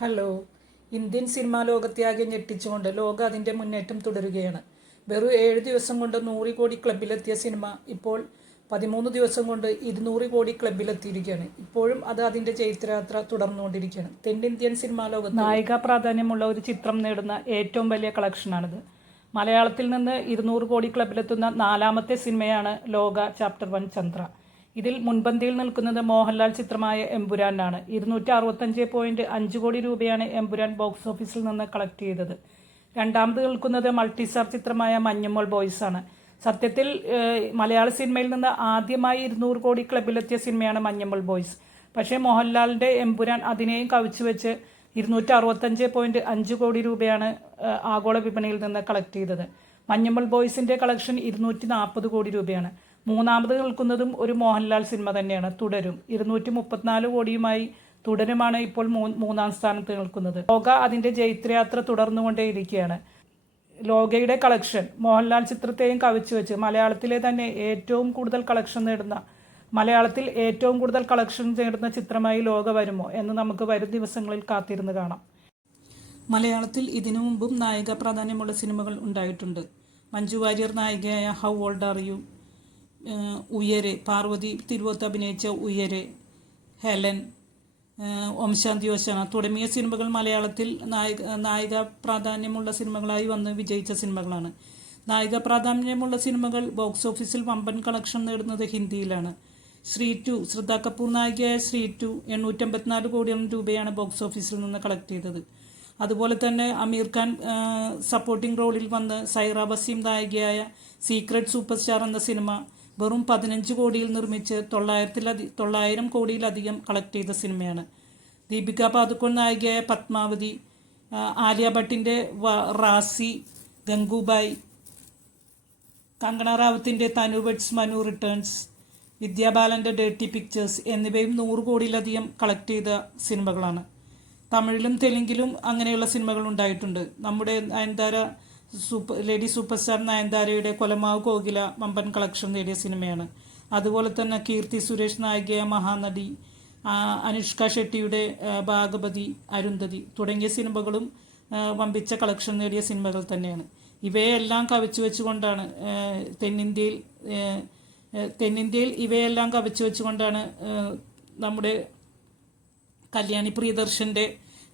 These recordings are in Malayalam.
ഹലോ. ഇന്ത്യൻ സിനിമാ ലോകത്തെയാകെ ഞെട്ടിച്ചുകൊണ്ട് ലോകം അതിന്റെ മുന്നേറ്റം തുടരുകയാണ്. വെറും ഏഴ് ദിവസം കൊണ്ട് നൂറ് കോടി ക്ലബിലെത്തിയ സിനിമ ഇപ്പോൾ പതിമൂന്ന് ദിവസം കൊണ്ട് ഇരുന്നൂറ് കോടി ക്ലബിലെത്തിയിരിക്കുകയാണ്. ഇപ്പോഴും അത് അതിന്റെ ചൈത്രയാത്ര തുടർന്നുകൊണ്ടിരിക്കുകയാണ്. തെന്നിന്ത്യൻ സിനിമാ ലോകത്ത് നായിക പ്രാധാന്യമുള്ള ഒരു ചിത്രം നേടുന്ന ഏറ്റവും വലിയ കളക്ഷനാണിത്. മലയാളത്തിൽ നിന്ന് ഇരുന്നൂറ് കോടി ക്ലബിലെത്തുന്ന നാലാമത്തെ സിനിമയാണ് ലോക ചാപ്റ്റർ വൺ ചന്ദ്ര. ഇതിൽ മുൻപന്തിയിൽ നിൽക്കുന്നത് മോഹൻലാൽ ചിത്രമായ എമ്പുരാനാണ് ഇരുന്നൂറ്റി അറുപത്തഞ്ച് പോയിന്റ് അഞ്ച് കോടി രൂപയാണ് എമ്പുരാൻ ബോക്സ് ഓഫീസിൽ നിന്ന് കളക്ട് ചെയ്തത്. രണ്ടാമത് നിൽക്കുന്നത് മൾട്ടിസ്റ്റാർ ചിത്രമായ മഞ്ഞമ്മോൾ ബോയ്സ് ആണ് സത്യത്തിൽ മലയാള സിനിമയിൽ നിന്ന് ആദ്യമായി ഇരുന്നൂറ് കോടി ക്ലബിലെത്തിയ സിനിമയാണ് മഞ്ഞമ്മൾ ബോയ്സ്. പക്ഷേ മോഹൻലാലിന്റെ എമ്പുരാൻ അതിനെയും കവിച്ചു വെച്ച് ഇരുന്നൂറ്റി അറുപത്തഞ്ച് പോയിന്റ് അഞ്ച് കോടി രൂപയാണ് ആഗോള വിപണിയിൽ നിന്ന് കളക്ട് ചെയ്തത്. മഞ്ഞമ്മൾ ബോയ്സിന്റെ കളക്ഷൻ ഇരുന്നൂറ്റി നാൽപ്പത് കോടി രൂപയാണ്. മൂന്നാമത് നിൽക്കുന്നതും ഒരു മോഹൻലാൽ സിനിമ തന്നെയാണ് തുടരും. ഇരുന്നൂറ്റി മുപ്പത്തിനാല് കോടിയുമായി തുടരുമാണ് ഇപ്പോൾ മൂന്നാം സ്ഥാനത്ത് നിൽക്കുന്നത്. ലോക അതിന്റെ ജൈത്രയാത്ര തുടർന്നുകൊണ്ടേയിരിക്കുകയാണ്. ലോകയുടെ കളക്ഷൻ മോഹൻലാൽ ചിത്രത്തെയും കവിച്ചു വെച്ച് മലയാളത്തിലെ തന്നെ ഏറ്റവും കൂടുതൽ കളക്ഷൻ നേടുന്ന മലയാളത്തിൽ ഏറ്റവും കൂടുതൽ കളക്ഷൻ നേടുന്ന ചിത്രമായി ലോക വരുമോ എന്ന് നമുക്ക് വരും ദിവസങ്ങളിൽ കാത്തിരുന്ന് കാണാം. മലയാളത്തിൽ ഇതിനു മുമ്പും നായിക പ്രാധാന്യമുള്ള സിനിമകൾ ഉണ്ടായിട്ടുണ്ട്. Manju Warrier നായികയായ how old are you Uyare Parvathy Thiruvothu അഭിനയിച്ച ഉയരെ ഹെലൻ ഓംശാന്തി ഓശാന തുടങ്ങിയ സിനിമകൾ മലയാളത്തിൽ നായിക നായിക പ്രാധാന്യമുള്ള സിനിമകളായി വന്ന് വിജയിച്ച സിനിമകളാണ്. നായിക പ്രാധാന്യമുള്ള സിനിമകൾ ബോക്സ് ഓഫീസിൽ വമ്പൻ കളക്ഷൻ നേടുന്നത് ഹിന്ദിയിലാണ്. ശ്രീ ടു ശ്രദ്ധ കപൂർ നായികയായ ശ്രീ ടു എണ്ണൂറ്റമ്പത്തിനാല് കോടിയോളം രൂപയാണ് ബോക്സ് ഓഫീസിൽ നിന്ന് കളക്ട് ചെയ്തത്. അതുപോലെ തന്നെ അമീർ ഖാൻ സപ്പോർട്ടിംഗ് റോളിൽ വന്ന് സൈറ വസീം നായികയായ സീക്രട്ട് സൂപ്പർ സ്റ്റാർ എന്ന സിനിമ വെറും പതിനഞ്ച് കോടിയിൽ നിർമ്മിച്ച് തൊള്ളായിരത്തിലധി തൊള്ളായിരം കോടിയിലധികം കളക്ട് ചെയ്ത സിനിമയാണ് ദീപിക പാദുക്കോൺ നായികയായ പത്മാവതി ആലിയ ഭട്ടിന്റെ റാസി ഗംഗുബായ് കങ്കണ റാവത്തിന്റെ തനു വെഡ്സ് മനു റിട്ടേൺസ് വിദ്യാബാലന്റെ ഡേർട്ടി പിക്ചേഴ്സ് എന്നിവയും നൂറ് കോടിയിലധികം കളക്ട് ചെയ്ത സിനിമകളാണ് തമിഴിലും തെലുങ്കിലും അങ്ങനെയുള്ള സിനിമകൾ ഉണ്ടായിട്ടുണ്ട്. നമ്മുടെ Nayanthara super lady super star നയൻതാരയുടെ കൊലമാവ് Kokila വമ്പൻ കളക്ഷൻ നേടിയ സിനിമയാണ്. അതുപോലെ തന്നെ കീർത്തി സുരേഷ് നായികയ മഹാനടി അനുഷ്ക ഷെട്ടിയുടെ ഭാഗപതി അരുന്ധതി തുടങ്ങിയ സിനിമകളും വമ്പിച്ച കളക്ഷൻ നേടിയ സിനിമകൾ തന്നെയാണ്. ഇവയെല്ലാം കവച്ചു വെച്ചുകൊണ്ടാണ് തെന്നിന്ത്യയിൽ തെന്നിന്ത്യയിൽ ഇവയെല്ലാം കവച്ചു വെച്ചുകൊണ്ടാണ് നമ്മുടെ കല്യാണി പ്രിയദർശന്റെ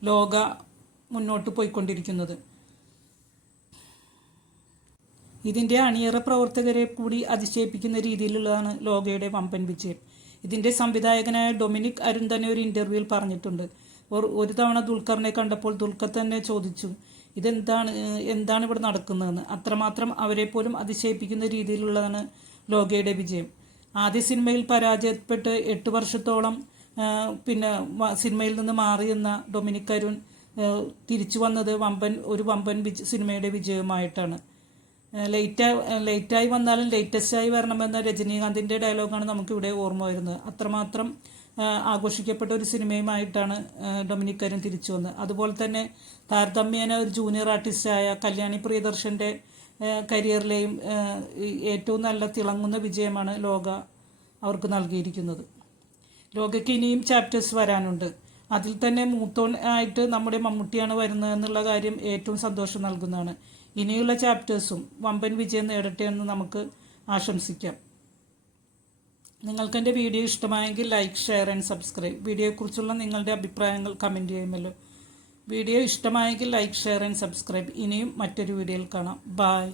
ലോക മുന്നോട്ട് പോയിക്കൊണ്ടിരിക്കുന്നത്. ഇതിന്റെ അണിയറ പ്രവർത്തകരെ കൂടി അതിശയിപ്പിക്കുന്ന രീതിയിലുള്ളതാണ് ലോകയുടെ വമ്പൻ വിജയം. ഇതിന്റെ സംവിധായകനായ ഡൊമിനിക് അരുൺ തന്നെ ഒരു ഇന്റർവ്യൂവിൽ പറഞ്ഞിട്ടുണ്ട്. ഒരു തവണ ദുൽഖറിനെ കണ്ടപ്പോൾ ദുൽഖർ തന്നെ ചോദിച്ചു ഇതെന്താണ് എന്താണ് ഇവിടെ നടക്കുന്നതെന്ന്? അത്രമാത്രം അവരെ പോലും അതിശയിപ്പിക്കുന്ന രീതിയിലുള്ളതാണ് ലോകയുടെ വിജയം. ആദ്യ സിനിമയിൽ പരാജയപ്പെട്ട് എട്ട് വർഷത്തോളം പിന്നെ സിനിമയിൽ നിന്ന് മാറിയെന്ന ഡൊമിനിക് അരുൺ തിരിച്ചു വന്നത് വമ്പൻ ഒരു വമ്പൻ സിനിമയുടെ വിജയമായിട്ടാണ്. ലേറ്റ് ലേറ്റായി വന്നാലും ലേറ്റസ്റ്റ് ആയി വരണമെന്ന രജനീകാന്തിന്റെ ഡയലോഗാണ് നമുക്കിവിടെ ഓർമ്മ വരുന്നത്. അത്രമാത്രം ആഘോഷിക്കപ്പെട്ട ഒരു സിനിമയുമായിട്ടാണ് ഡൊമിനിക് കരൻ തിരിച്ചു വന്നത്. അതുപോലെ തന്നെ താരതമ്യേന ഒരു ജൂനിയർ ആർട്ടിസ്റ്റായ കല്യാണി പ്രിയദർശന്റെ കരിയറിലെയും ഏറ്റവും നല്ല തിളങ്ങുന്ന വിജയമാണ് ലോക അവർക്ക് നൽകിയിരിക്കുന്നത്. ലോകയ്ക്ക് ഇനിയും ചാപ്റ്റേഴ്സ് വരാനുണ്ട്. അതിൽ തന്നെ മൂത്തോൺ ആയിട്ട് നമ്മുടെ മമ്മൂട്ടിയാണ് വരുന്നത് എന്നുള്ള കാര്യം ഏറ്റവും സന്തോഷം നൽകുന്നതാണ്. ഇനിയുള്ള ചാപ്റ്റേഴ്സും വമ്പൻ വിജയം നേടട്ടെ എന്ന് നമുക്ക് ആശംസിക്കാം. നിങ്ങൾക്ക് എന്റെ വീഡിയോ ഇഷ്ടമായെങ്കിൽ ലൈക്ക് ഷെയർ ആൻഡ് സബ്സ്ക്രൈബ്. വീഡിയോയെക്കുറിച്ചുള്ള നിങ്ങളുടെ അഭിപ്രായങ്ങൾ കമന്റ് ചെയ്യുമല്ലോ. വീഡിയോ ഇഷ്ടമായെങ്കിൽ ലൈക്ക് ഷെയർ ആൻഡ് സബ്സ്ക്രൈബ്. ഇനിയും മറ്റൊരു വീഡിയോയിൽ കാണാം. ബായ്.